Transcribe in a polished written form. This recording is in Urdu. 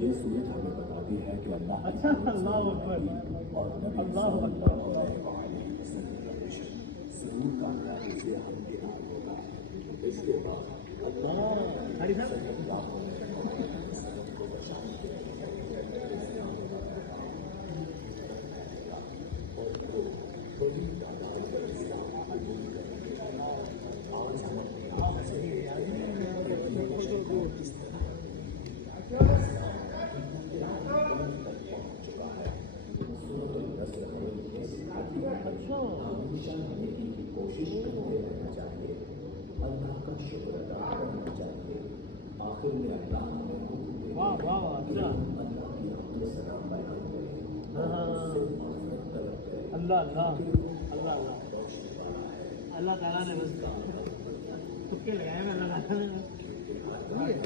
یہ سورت ہمیں بتاتی ہے کہ اللہ اچھا اللہ اکبر اور نبی اللہ صلی اکبر اللہ علیہ وسلم کا مشن ضرور کامیاب سے ہمکنار ہوگا۔ اس کے بعد اللہ ہری صاحب صلی اللہ علیہ وسلم کو بچانے کے لیے اسلام کا اور وہ بڑی تعداد میں اسلام قبول کرنے کے بعد آج ہم اپنی آنکھ سے اس طرح ہمیشہ نیکی کی کوشش کرتے رہنا چاہیے، اللہ کا شکر ادا کرنا چاہیے۔ آخر میں اللہ ہمیں حکم دے واہ واہ واہ اچھا اللہ کی حمد و ثنا بیان کریں اور اس سے مغفرت طلب کریں۔ اللہ اللہ اللہ اللہ اللہ تعالیٰ نے بس تکے لگائے میں اللہ تعالیٰ نے